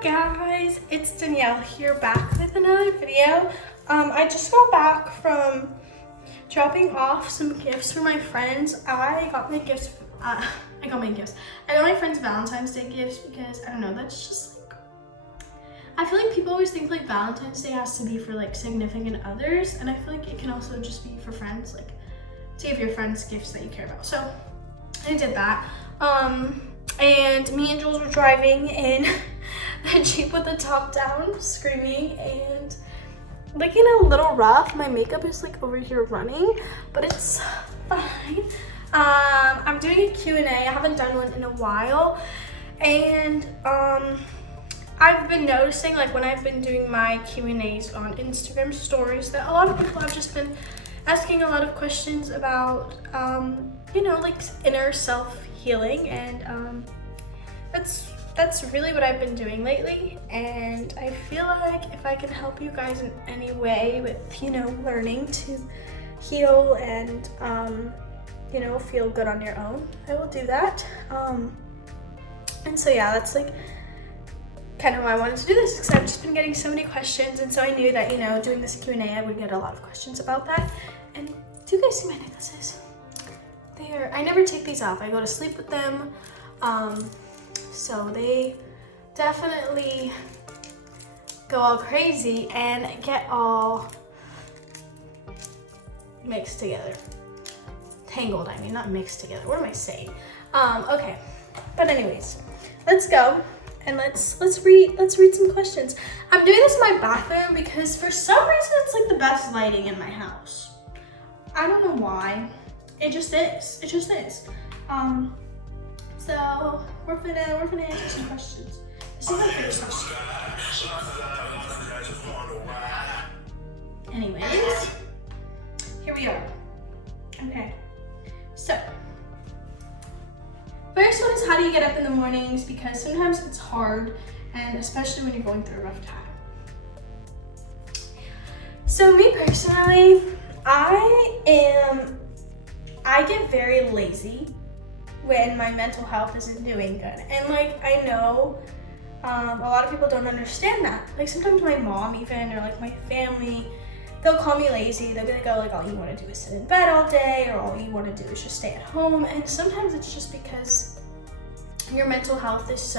Hi guys, it's Danielle here, back with another video. I just got back from dropping off some gifts for my friends. I got my friends Valentine's Day gifts because I don't know, that's just like, I feel like people always think like Valentine's Day has to be for like significant others, and I feel like it can also just be for friends, like to give your friends gifts that you care about. So I did that. And me and Jules were driving in the Jeep with the top down, screaming and looking a little rough. My makeup is like over here running, but it's fine. I'm doing a Q&A. I haven't done one in a while. And I've been noticing, like when I've been doing my Q&As on Instagram stories, that a lot of people have just been asking a lot of questions about, you know, like inner self-healing, and that's really what I've been doing lately. And I feel like if I can help you guys in any way with, you know, learning to heal and, you know, feel good on your own, I will do that. And so yeah, that's like kind of why I wanted to do this, because I've just been getting so many questions, and so I knew that, you know, doing this Q&A, I would get a lot of questions about that. And do you guys see my necklaces? I never take these off. I go to sleep with them. So they definitely go all crazy and get all mixed together. Tangled, I mean, not mixed together. What am I saying? Okay. But anyways, let's go and let's read some questions. I'm doing this in my bathroom because for some reason it's like the best lighting in my house. I don't know why. It just is. It just is. So we're gonna answer some questions. This is my first question. Anyways, here we are. Okay. So first one is, how do you get up in the mornings? Because sometimes it's hard, and especially when you're going through a rough time. So me personally, I get very lazy when my mental health isn't doing good. And like, I know a lot of people don't understand that. Like sometimes my mom even, or like my family, they'll call me lazy. They'll be like, oh, like all you want to do is sit in bed all day, or all you want to do is just stay at home. And sometimes it's just because your mental health is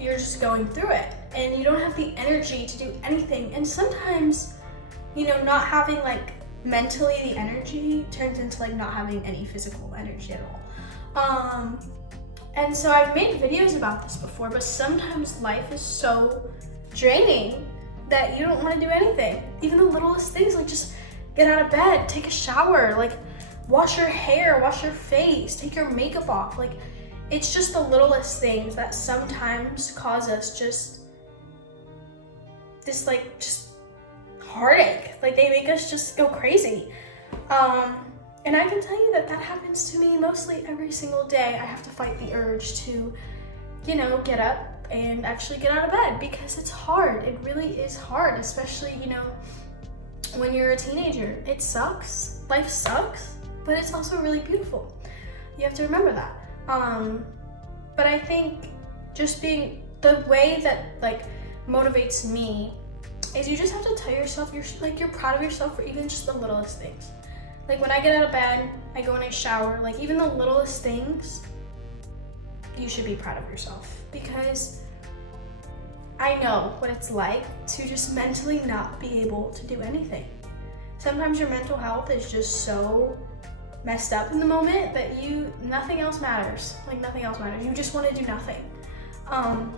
you're just going through it and you don't have the energy to do anything. And sometimes, you know, not having like mentally the energy turns into like not having any physical energy at all. And so I've made videos about this before, but sometimes life is so draining that you don't want to do anything. Even the littlest things, like just get out of bed, take a shower, like wash your hair, wash your face, take your makeup off. Like it's just the littlest things that sometimes cause us just this like just heartache. Like they make us just go crazy. And I can tell you that happens to me mostly every single day. I have to fight the urge to, you know, get up and actually get out of bed, because it's hard. It really is hard, especially, you know, when you're a teenager. It sucks. Life sucks, but it's also really beautiful. You have to remember that. But I think just being the way that like motivates me is you just have to tell yourself you're proud of yourself for even just the littlest things. Like when I get out of bed, I go and I shower, like even the littlest things, you should be proud of yourself, because I know what it's like to just mentally not be able to do anything. Sometimes your mental health is just so messed up in the moment that nothing else matters. Like nothing else matters. You just want to do nothing. And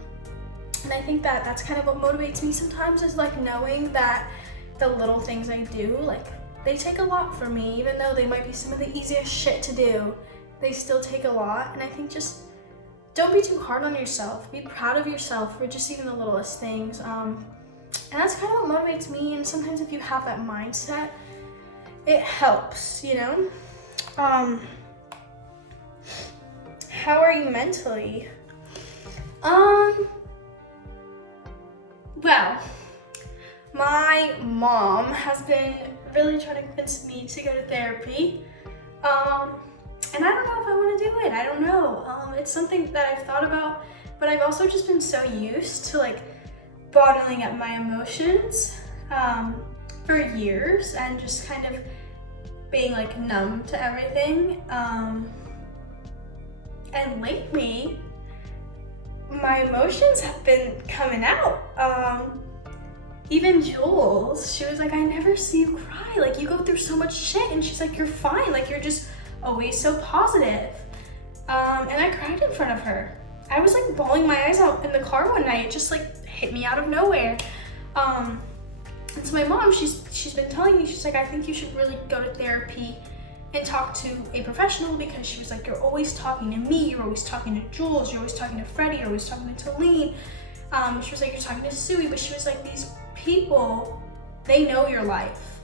I think that's kind of what motivates me sometimes, is like knowing that the little things I do, like they take a lot from me. Even though they might be some of the easiest shit to do, they still take a lot. And I think just don't be too hard on yourself. Be proud of yourself for just even the littlest things. And that's kind of what motivates me. And sometimes if you have that mindset, it helps, you know? How are you mentally? Well, my mom has been really trying to convince me to go to therapy. And I don't know if I want to do it. I don't know. It's something that I've thought about, but I've also just been so used to like bottling up my emotions for years and just kind of being like numb to everything. And lately, my emotions have been coming out. Even Jules, she was like, I never see you cry. Like, you go through so much shit. And she's like, you're fine. Like, you're just always so positive. And I cried in front of her. I was like bawling my eyes out in the car one night. It just like hit me out of nowhere. And so my mom, she's been telling me, she's like, I think you should really go to therapy and talk to a professional, because she was like, you're always talking to me, you're always talking to Jules, you're always talking to Freddie, you're always talking to Talene. She was like, you're talking to Suey, but she was like, these people, they know your life,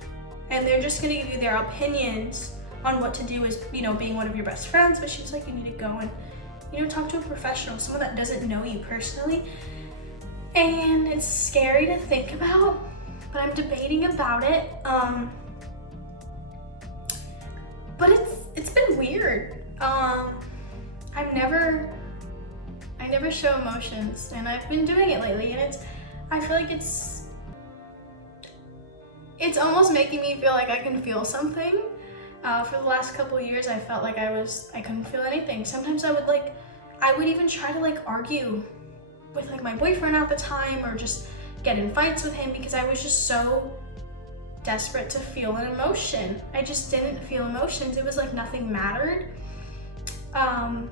and they're just gonna give you their opinions on what to do as, you know, being one of your best friends. But she was like, you need to go and, you know, talk to a professional, someone that doesn't know you personally. And it's scary to think about, but I'm debating about it. But it's been weird. I never show emotions, and I've been doing it lately, and I feel like it's almost making me feel like I can feel something. For the last couple of years, I felt like I couldn't feel anything. Sometimes I would even try to like argue with like my boyfriend at the time, or just get in fights with him, because I was just so desperate to feel an emotion. I just didn't feel emotions. It was like nothing mattered. And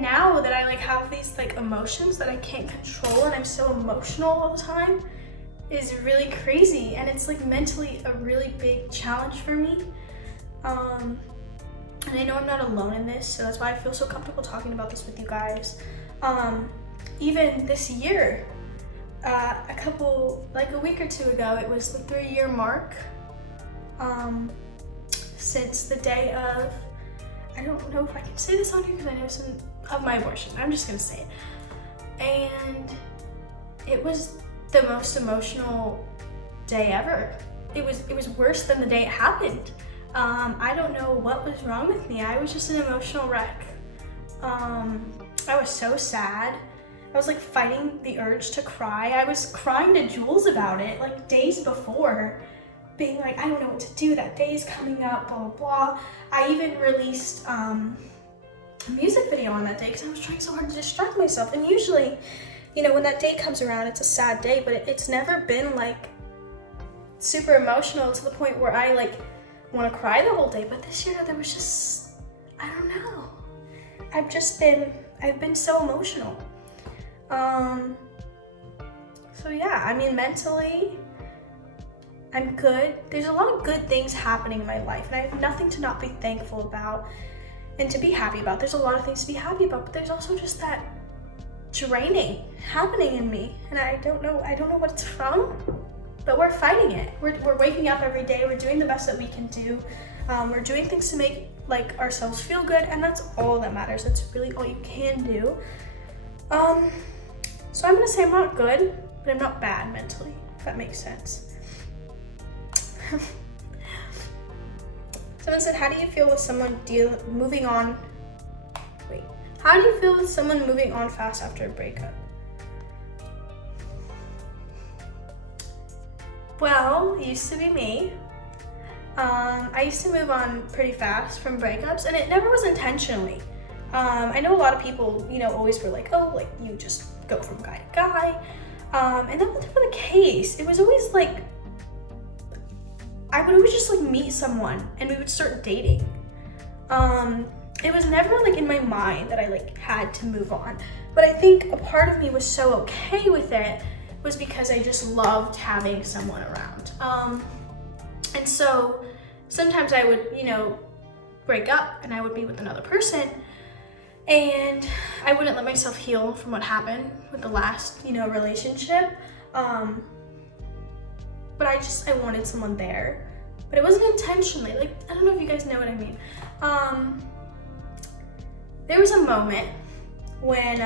now that I like have these like emotions that I can't control, and I'm so emotional all the time, is really crazy. And it's like mentally a really big challenge for me. And I know I'm not alone in this, so that's why I feel so comfortable talking about this with you guys. Even this year, a week or two ago, it was the 3-year mark since the day of, I don't know if I can say this on here because I know some of my abortion. I'm just gonna say it. And it was the most emotional day ever. It was worse than the day it happened. I don't know what was wrong with me. I was just an emotional wreck. I was so sad. I was like fighting the urge to cry. I was crying to Jules about it like days before, being like, I don't know what to do. That day is coming up, blah, blah, blah. I even released a music video on that day because I was trying so hard to distract myself. And usually, you know, when that day comes around, it's a sad day, but it's never been like super emotional to the point where I like want to cry the whole day. But this year there was just, I don't know. I've been so emotional. So yeah, I mean, mentally, I'm good. There's a lot of good things happening in my life, and I have nothing to not be thankful about and to be happy about. There's a lot of things to be happy about, but there's also just that draining happening in me, and I don't know what it's from, but we're fighting it. We're waking up every day. We're doing the best that we can do. We're doing things to make like ourselves feel good, and that's all that matters. That's really all you can do. So I'm gonna say I'm not good, but I'm not bad mentally, if that makes sense. Someone said, how do you feel with someone moving on fast after a breakup? Well, it used to be me. I used to move on pretty fast from breakups, and it never was intentionally. I know a lot of people, you know, always were like, oh, like you just go from guy to guy. And that was never the case. It was always like, I would always just like meet someone and we would start dating. It was never like in my mind that I like had to move on. But I think a part of me was so okay with it was because I just loved having someone around. And so sometimes I would, you know, break up and I would be with another person, and I wouldn't let myself heal from what happened with the last, you know, relationship. But I wanted someone there, but it wasn't intentionally. Like, I don't know if you guys know what I mean. There was a moment when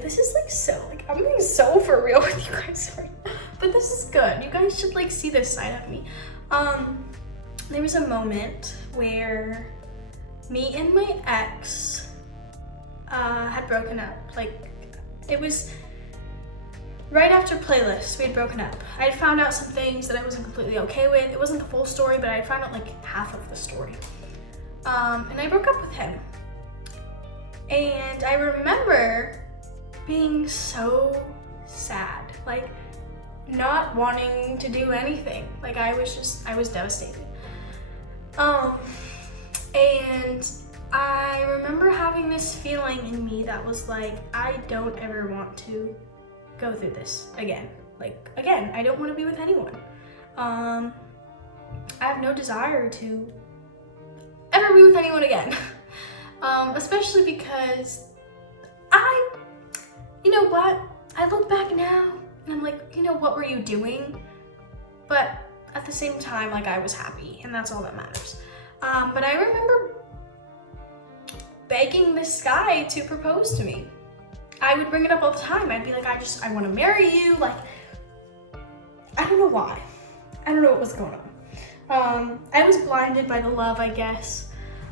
this is like so, like, I'm being so for real with you guys right now, but this is good. You guys should like see this side of me. There was a moment where me and my ex, had broken up. Like, it was right after Playlist, we had broken up. I had found out some things that I wasn't completely okay with. It wasn't the full story, but I had found out like half of the story. And I broke up with him. And I remember being so sad, like not wanting to do anything. Like I was devastated. And I remember having this feeling in me that was like, I don't ever want to go through this again. Like, again, I don't want to be with anyone. I have no desire to ever be with anyone again. Especially because you know what? I look back now and I'm like, you know, what were you doing? But at the same time, like I was happy and that's all that matters. But I remember begging this guy to propose to me. I would bring it up all the time. I'd be like, I want to marry you. Like, I don't know why. I don't know what was going on. I was blinded by the love, I guess.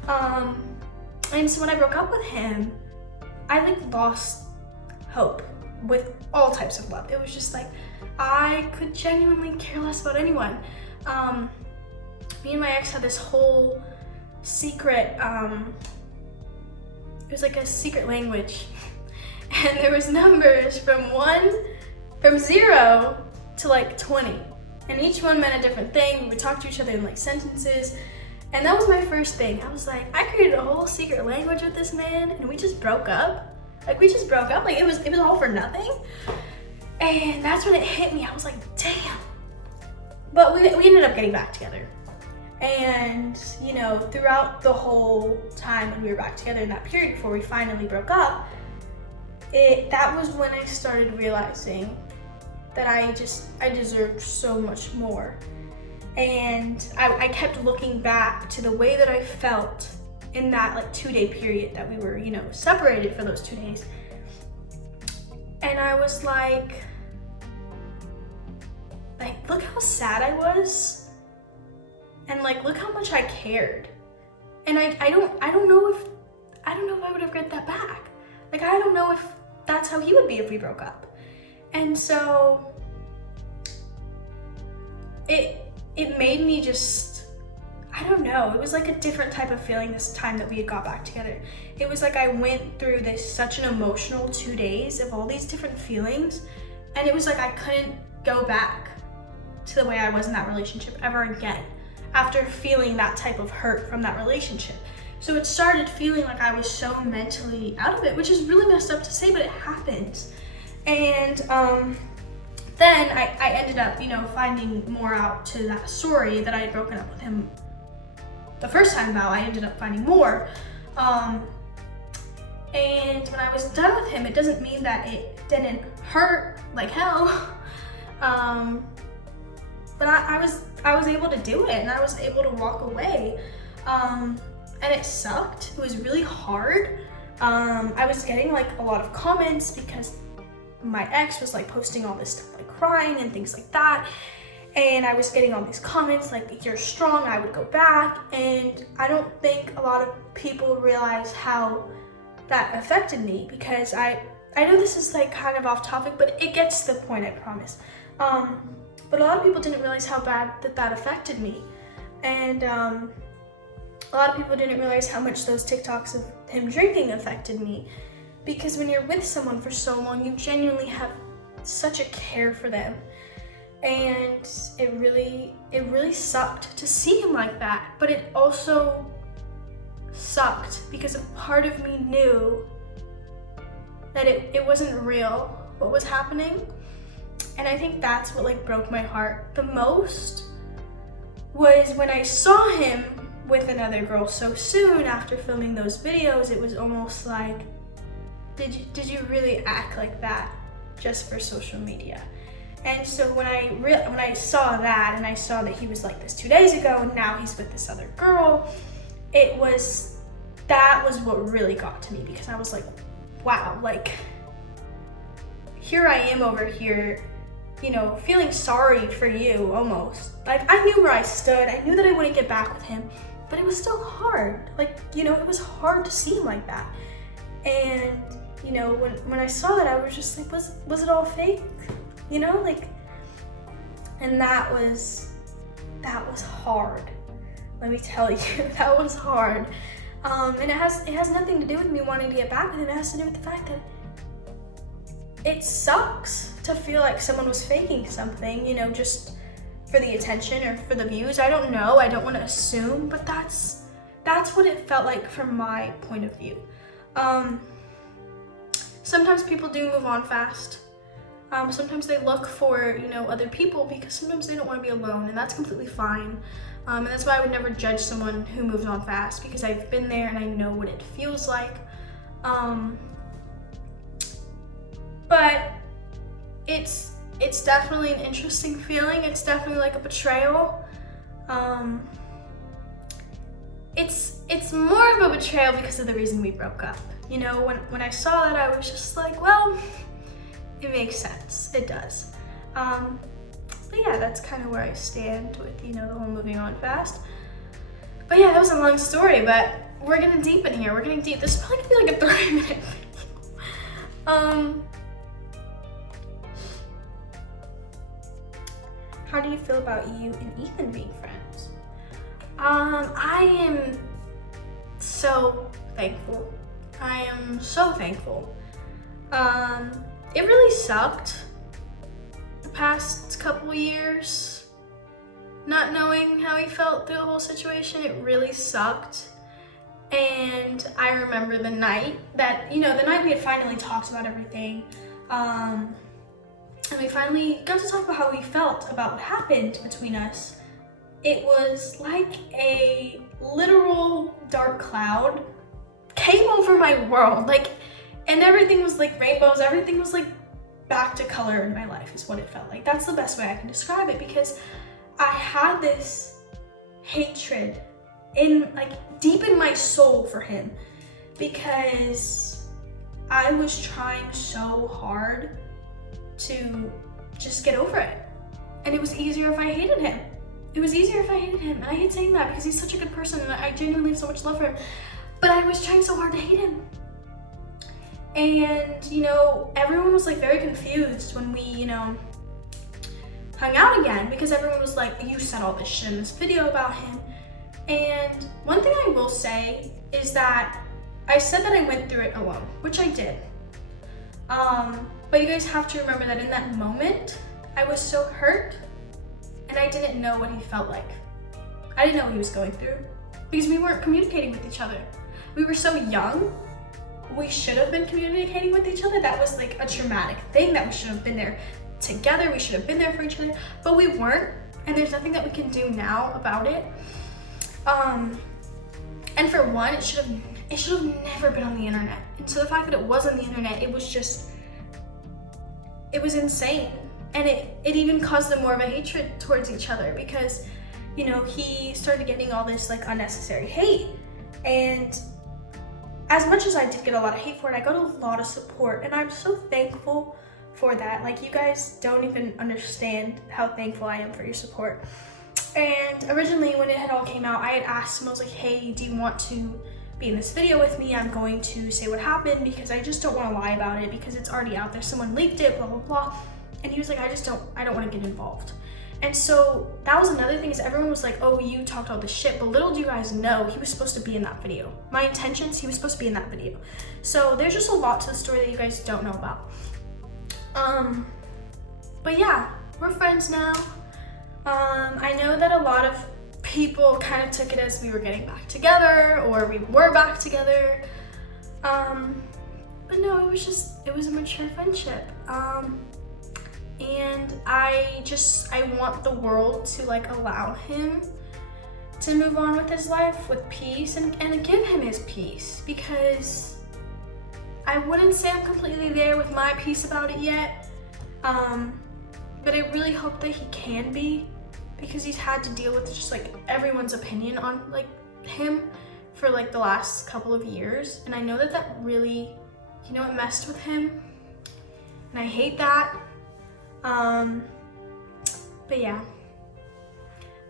And so when I broke up with him, I like lost hope with all types of love. It was just like, I could genuinely care less about anyone. Me and my ex had this whole secret, it was like a secret language. And there was numbers from 0 to like 20. And each one meant a different thing. We would talk to each other in like sentences. And that was my first thing. I was like, I created a whole secret language with this man and we just broke up. Like we just broke up, like it was all for nothing. And that's when it hit me. I was like, damn. But we ended up getting back together. And, you know, throughout the whole time when we were back together in that period before we finally broke up, that was when I started realizing that I deserved so much more. And I kept looking back to the way that I felt in that like 2-day period that we were, you know, separated for those 2 days. And I was like, look how sad I was. And like, look how much I cared. And I don't know if I would have get that back. Like, I don't know if that's how he would be if we broke up. And so it made me just, I don't know, it was like a different type of feeling this time that we had got back together. It was like I went through such an emotional 2 days of all these different feelings, and it was like I couldn't go back to the way I was in that relationship ever again after feeling that type of hurt from that relationship. So it started feeling like I was so mentally out of it, which is really messed up to say, but it happens. And then I ended up, you know, finding more out to that story that I had broken up with him the first time about. I ended up finding more. And when I was done with him, it doesn't mean that it didn't hurt like hell. But I was able to do it and I was able to walk away. And it sucked. It was really hard. I was getting like a lot of comments because my ex was like posting all this stuff, like crying and things like that. And I was getting all these comments like, you're strong, I would go back. And I don't think a lot of people realize how that affected me, because I know this is like kind of off topic, but it gets to the point, I promise. But a lot of people didn't realize how bad that affected me. And a lot of people didn't realize how much those TikToks of him drinking affected me. Because when you're with someone for so long, you genuinely have such a care for them. And it really sucked to see him like that. But it also sucked because a part of me knew that it wasn't real, what was happening. And I think that's what like broke my heart the most, was when I saw him with another girl so soon after filming those videos. It was almost like, did you really act like that just for social media? And so when I saw that, and I saw that he was like this 2 days ago and now he's with this other girl, that was what really got to me, because I was like, wow, like here I am over here, you know, feeling sorry for you almost. Like I knew where I stood. I knew that I wouldn't get back with him, but it was still hard. Like, you know, it was hard to see him like that. And, you know, when I saw that, I was just like, was it all fake? You know, like, and that was hard. Let me tell you, that was hard. And it has nothing to do with me wanting to get back with him. It has to do with the fact that it sucks to feel like someone was faking something, you know, just for the attention or for the views. I don't know. I don't want to assume, but that's what it felt like from my point of view. Sometimes people do move on fast. Sometimes they look for, you know, other people because sometimes they don't want to be alone, and that's completely fine. And that's why I would never judge someone who moves on fast, because I've been there and I know what it feels like. But it's definitely an interesting feeling. It's definitely like a betrayal. It's more of a betrayal because of the reason we broke up. You know, when I saw that, I was just like, well, it makes sense. It does. But yeah, that's kind of where I stand with, you know, the whole moving on fast. But yeah, that was a long story, but we're getting deep in here. We're getting deep. This is probably gonna be like a 30-minute video. How do you feel about you and Ethan being friends? I am so thankful. I am so thankful. It really sucked the past couple years, not knowing how he felt through the whole situation. It really sucked. And I remember the night that, you know, the night we had finally talked about everything, and we finally got to talk about how we felt about what happened between us. It was like a literal dark cloud came over my world, like, and everything was like rainbows, everything was like back to color in my life is what it felt like. That's the best way I can describe it, because I had this hatred in, like, deep in my soul for him, because I was trying so hard to just get over it. And it was easier if I hated him. It was easier if I hated him. And I hate saying that because he's such a good person and I genuinely have so much love for him. But I was trying so hard to hate him. And, you know, everyone was like very confused when we, you know, hung out again, because everyone was like, you said all this shit in this video about him. And one thing I will say is that I said that I went through it alone, which I did. But you guys have to remember that in that moment, I was so hurt and I didn't know what he felt like. I didn't know what he was going through because we weren't communicating with each other. We were so young. We should have been communicating with each other. That was like a traumatic thing that we should have been there together. We should have been there for each other, but we weren't. And there's nothing that we can do now about it. And for one, it should have never been on the internet. And so the fact that it was on the internet, it was insane. And it even caused them more of a hatred towards each other, because, you know, he started getting all this like unnecessary hate. And as much as I did get a lot of hate for it, I got a lot of support, and I'm so thankful for that. Like, you guys don't even understand how thankful I am for your support. And originally when it had all came out, I had asked him, I was like, hey, do you want to be in this video with me? I'm going to say what happened because I just don't want to lie about it because it's already out there. Someone leaked it, blah, blah, blah. And he was like, I don't want to get involved. And so that was another thing, is everyone was like, oh, you talked all this shit, but little do you guys know, he was supposed to be in that video. My intentions, he was supposed to be in that video. So there's just a lot to the story that you guys don't know about. But yeah, we're friends now. I know that a lot of people kind of took it as we were getting back together, or we were back together. But no, it was a mature friendship. And I want the world to like allow him to move on with his life with peace and give him his peace, because I wouldn't say I'm completely there with my peace about it yet. But I really hope that he can be, because he's had to deal with just like everyone's opinion on like him for like the last couple of years. And I know that really, you know, it messed with him, and I hate that. But yeah,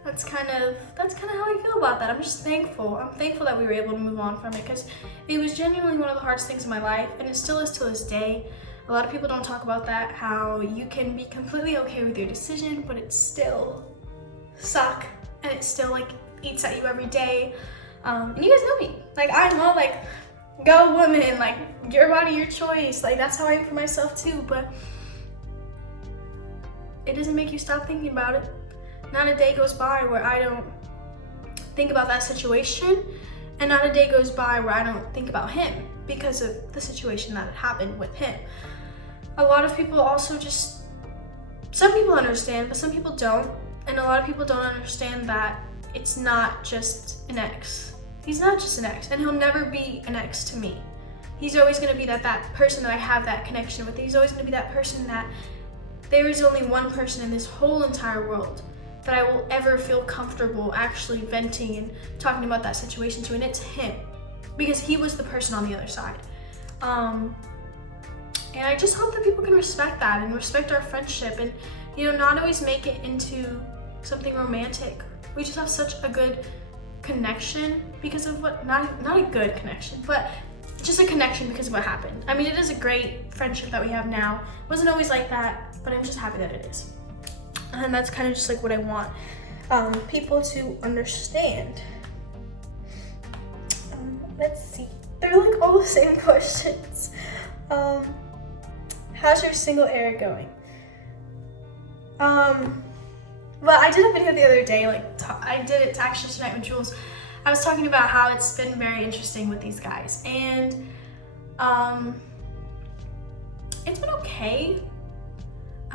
that's kind of how I feel about that. I'm just thankful. I'm thankful that we were able to move on from it, because it was genuinely one of the hardest things in my life, and it still is to this day. A lot of people don't talk about that, how you can be completely okay with your decision, but it still suck, and it still like eats at you every day. And you guys know me. Like, I'm all like, go woman, like, your body, your choice. Like, that's how I am for myself too, but it doesn't make you stop thinking about it. Not a day goes by where I don't think about that situation, and not a day goes by where I don't think about him because of the situation that had happened with him. A lot of people also just, some people understand, but some people don't, and a lot of people don't understand that it's not just an ex. He's not just an ex, and he'll never be an ex to me. He's always gonna be that person that I have that connection with. He's always gonna be that person that there is only one person in this whole entire world that I will ever feel comfortable actually venting and talking about that situation to, and it's him, because he was the person on the other side. And I just hope that people can respect that and respect our friendship, and not always make it into something romantic. We just have such a good connection because of what, not a good connection, but just a connection because of what happened. I mean, it is a great friendship that we have now. It wasn't always like that, but I'm just happy that it is. And that's kind of just like what I want people to understand. Let's see. They're like all the same questions. How's your single era going? Well, I did a video the other day, I did it actually tonight with Jules. I was talking about how it's been very interesting with these guys, and it's been okay.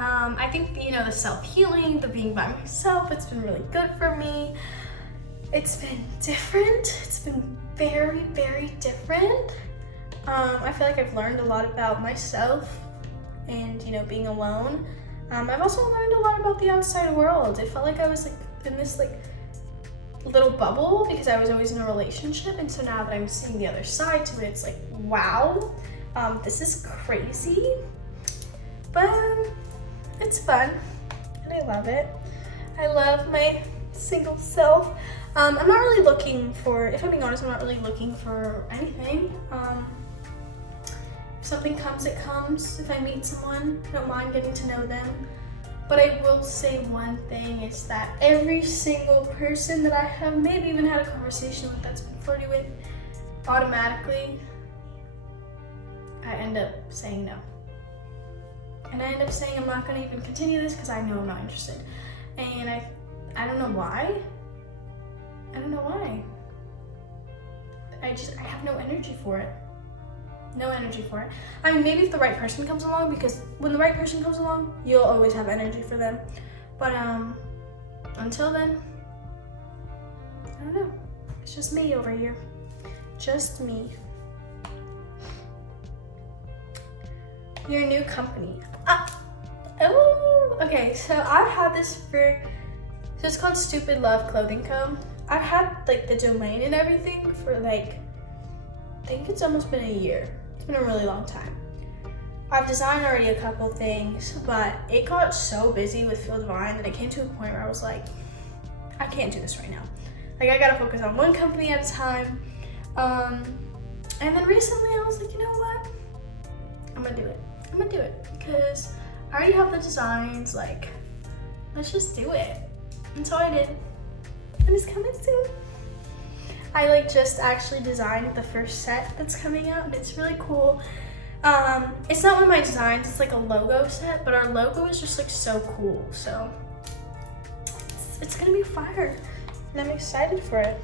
I think, the self-healing, the being by myself, it's been really good for me. It's been different. It's been very, very different. I feel like I've learned a lot about myself and, being alone. I've also learned a lot about the outside world. It felt like I was in this little bubble because I was always in a relationship, and so now that I'm seeing the other side to it, it's like, wow, this is crazy. But it's fun, and I love it. I love my single self. I'm not really looking for, if I'm being honest, I'm not really looking for anything. If something comes, it comes. If I meet someone, I don't mind getting to know them. But I will say one thing is that every single person that I have maybe even had a conversation with that's been flirty with, automatically, I end up saying no. And I end up saying I'm not gonna even continue this because I know I'm not interested. And I don't know why. I don't know why. I have no energy for it. No energy for it. I mean, maybe if the right person comes along, because when the right person comes along, you'll always have energy for them. But until then, I don't know. It's just me over here. Just me. Your new company. Okay, so I've had this so it's called Stupid Love Clothing Co. I've had the domain and everything for I think it's almost been a year. It's been a really long time. I've designed already a couple things, but it got so busy with Feel Divine that it came to a point where I was like, I can't do this right now. I gotta focus on one company at a time. And then recently I was like, you know what? I'm gonna do it. I'm gonna do it because I already have the designs, let's just do it. And so I did, and it's coming soon. I just actually designed the first set that's coming out, and it's really cool. It's not one of my designs, it's a logo set, but our logo is just so cool, so it's gonna be fire, and I'm excited for it.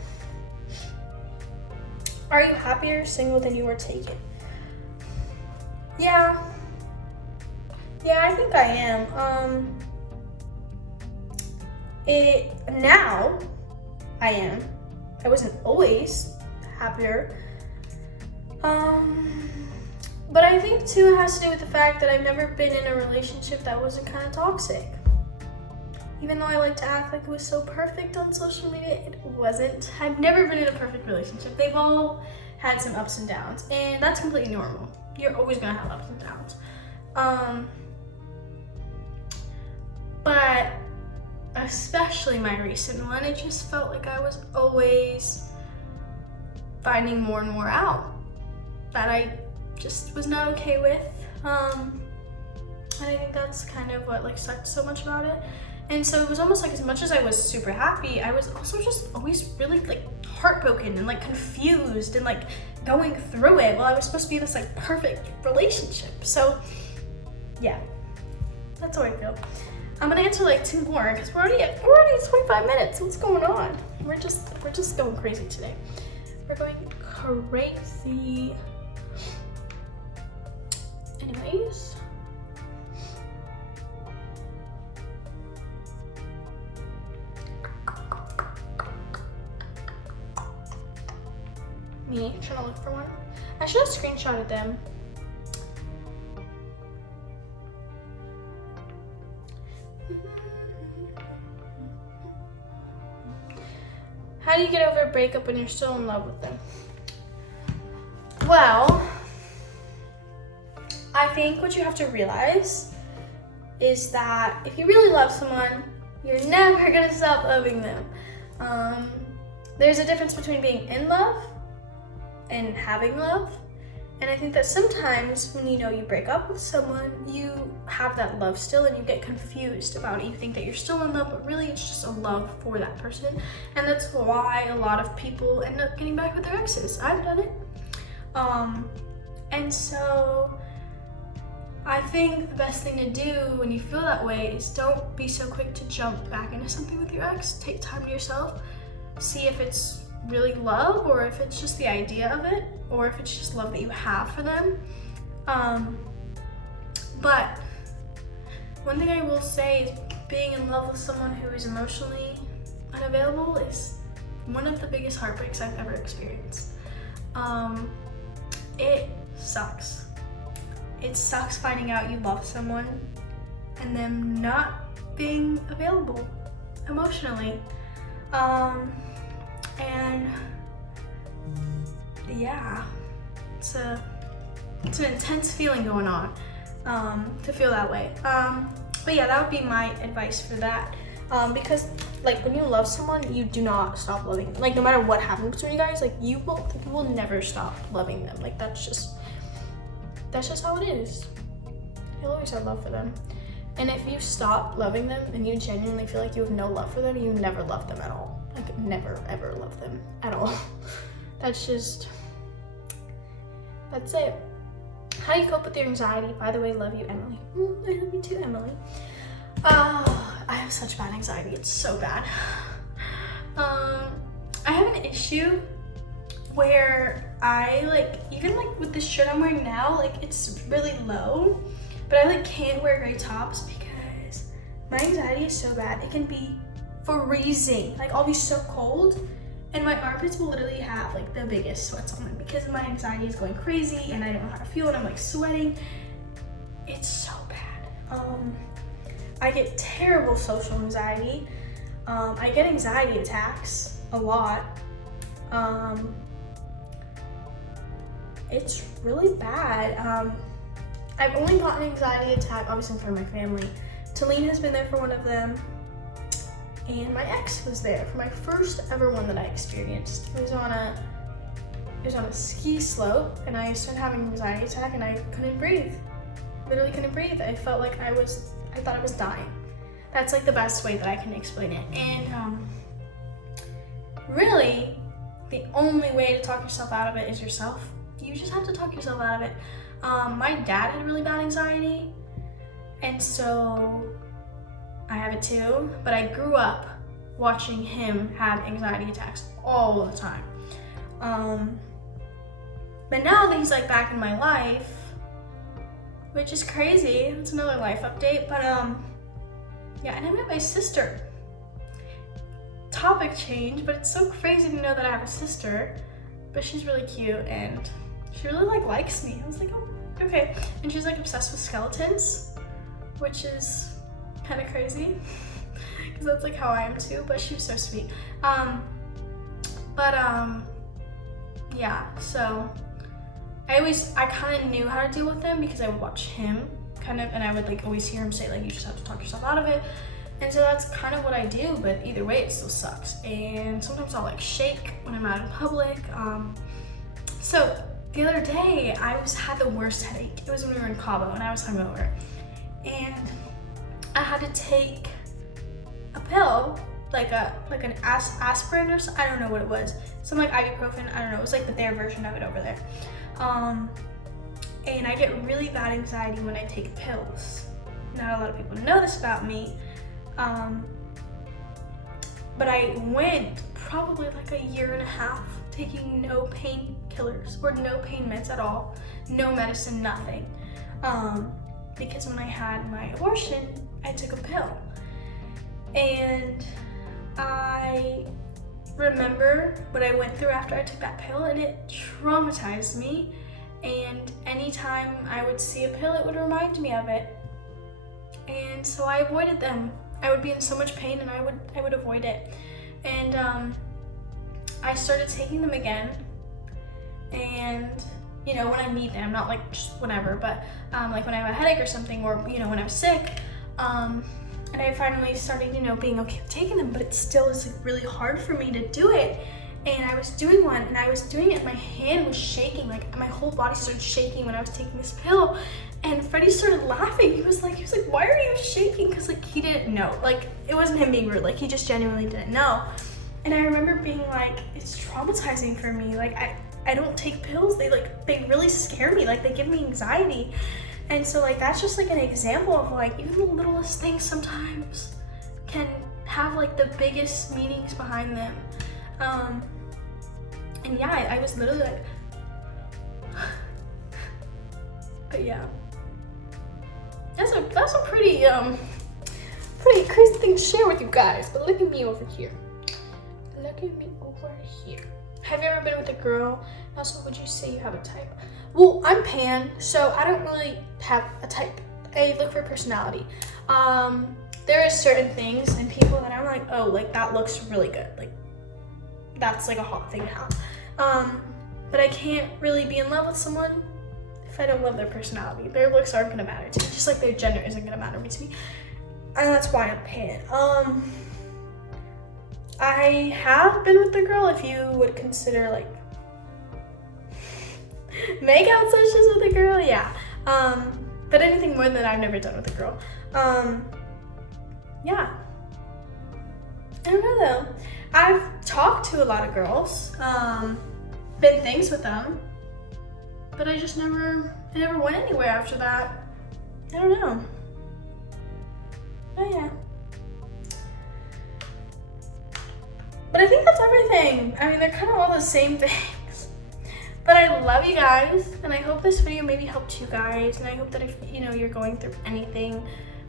Are you happier single than you were taken? Yeah, I think I am. Now I am. I wasn't always happier. But I think too it has to do with the fact that I've never been in a relationship that wasn't kind of toxic. Even though I like to act like it was so perfect on social media, it wasn't. I've never been in a perfect relationship. They've all had some ups and downs, and that's completely normal. You're always gonna have ups and downs. But especially my recent one, it just felt like I was always finding more and more out that I just was not okay with. And I think that's kind of what like sucked so much about it. And so it was almost like as much as I was super happy, I was also just always really like heartbroken and like confused and like going through it while I was supposed to be in this like perfect relationship. So yeah, that's how I feel. I'm gonna answer like 2 more because we're already at 25 minutes. What's going on? We're just going crazy today. We're going crazy. Anyways. Me trying to look for one. I should have screenshotted them. How do you get over a breakup when you're still in love with them? Well, I think what you have to realize is that if you really love someone, you're never gonna stop loving them. There's a difference between being in love and having love. And I think that sometimes when you break up with someone, you have that love still and you get confused about it. You think that you're still in love, but really it's just a love for that person. And that's why a lot of people end up getting back with their exes. I've done it. And so I think the best thing to do when you feel that way is don't be so quick to jump back into something with your ex. Take time to yourself. See if it's really love or if it's just the idea of it or if it's just love that you have for them. But one thing I will say is being in love with someone who is emotionally unavailable is one of the biggest heartbreaks I've ever experienced. It sucks. It sucks finding out you love someone and them not being available emotionally. And yeah, it's an intense feeling going on, to feel that way. But yeah, that would be my advice for that. Because like when you love someone, you do not stop loving them. Like no matter what happens between you guys, like you will never stop loving them. Like that's just how it is. You'll always have love for them. And if you stop loving them and you genuinely feel like you have no love for them, you never love them at all. Like never ever love them at all. That's it. How do you cope with your anxiety? By the way, love you, Emily. I love you too, Emily. I have such bad anxiety. It's so bad. I have an issue where I even with this shirt I'm wearing now, it's really low, but I can't wear gray tops because my anxiety is so bad. It can be freezing. I'll be so cold and my armpits will literally have the biggest sweats on them because my anxiety is going crazy and I don't know how to feel and I'm sweating. It's so bad. I get terrible social anxiety. I get anxiety attacks a lot. It's really bad. I've only gotten an anxiety attack, obviously, from my family. Talene has been there for one of them, and my ex was there for my first ever one that I experienced. It was on a ski slope, and I started having an anxiety attack, and I couldn't breathe. Literally couldn't breathe. I felt like I thought I was dying. That's the best way that I can explain it. And really, the only way to talk yourself out of it is yourself. You just have to talk yourself out of it. My dad had really bad anxiety, and so I have it too, but I grew up watching him have anxiety attacks all the time. But now that he's back in my life, which is crazy, it's another life update, but yeah, and I met my sister. Topic change, but it's so crazy to know that I have a sister, but she's really cute and she really likes me. I was oh, okay. And she's obsessed with skeletons, which is kind of crazy because that's how I am too, but she was so sweet. Yeah, so I kind of knew how to deal with them because I would watch him and I would always hear him say you just have to talk yourself out of it. And so that's kind of what I do, but either way, it still sucks. And sometimes I'll like shake when I'm out in public. So the other day, had the worst headache. It was when we were in Cabo and I was hungover. And I had to take a pill, like an aspirin or something. I don't know what it was. Some like ibuprofen, I don't know. It was like their version of it over there. And I get really bad anxiety when I take pills. Not a lot of people know this about me. But I went probably like a year and a half taking no painkillers or no pain meds at all. No medicine, nothing. Because when I had my abortion, I took a pill. And I remember what I went through after I took that pill, and it traumatized me. And anytime I would see a pill, it would remind me of it. And so I avoided them. I would be in so much pain and I would avoid it. And I started taking them again. And you know, when I need them, not like just whenever, but like when I have a headache or something, or you know, when I'm sick. And I finally started, you know, being okay with taking them, but it still is like really hard for me to do it. And I was doing one, and I was doing it, my hand was shaking, like my whole body started shaking when I was taking this pill. And Freddie started laughing. He was like, why are you shaking? Because like he didn't know. Like it wasn't him being rude, like he just genuinely didn't know. And I remember being like, it's traumatizing for me. Like I don't take pills. They really scare me. Like they give me anxiety. And so like that's just like an example of like even the littlest things sometimes can have like the biggest meanings behind them. And yeah, I was literally like, but yeah, that's a pretty crazy thing to share with you guys. But look at me over here. Look at me over here. Have you ever been with a girl? Also, would you say you have a type? Well, I'm pan, so I don't really have a type. I look for personality. There are certain things and people that I'm like, oh, like that looks really good. Like that's like a hot thing to have. But I can't really be in love with someone if I don't love their personality. Their looks aren't gonna matter to me, just like their gender isn't gonna matter to me. And that's why I'm pan. I have been with a girl, if you would consider like makeout sessions with a girl, yeah. But anything more than that, I've never done with a girl. Yeah. I don't know though. I've talked to a lot of girls, been things with them, but I never went anywhere after that. I don't know. Oh yeah. But I think that's everything. I mean, they're kind of all the same things. But I love you guys, and I hope this video maybe helped you guys, and I hope that if, you know, you're going through anything,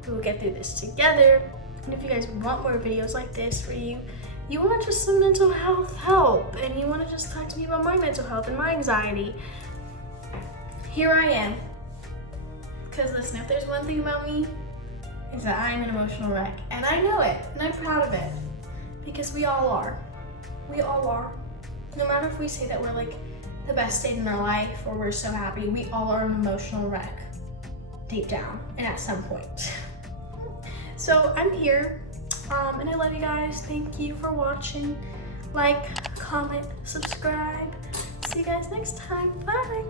we will get through this together. And if you guys want more videos like this where you want just some mental health help, and you want to just talk to me about my mental health and my anxiety, here I am. Because listen, if there's one thing about me, is that I'm an emotional wreck. And I know it, and I'm proud of it. Because we all are. We all are. No matter if we say that we're like the best state in our life or we're so happy, we all are an emotional wreck deep down and at some point. So I'm here, and I love you guys. Thank you for watching. Like, comment, subscribe. See you guys next time. Bye.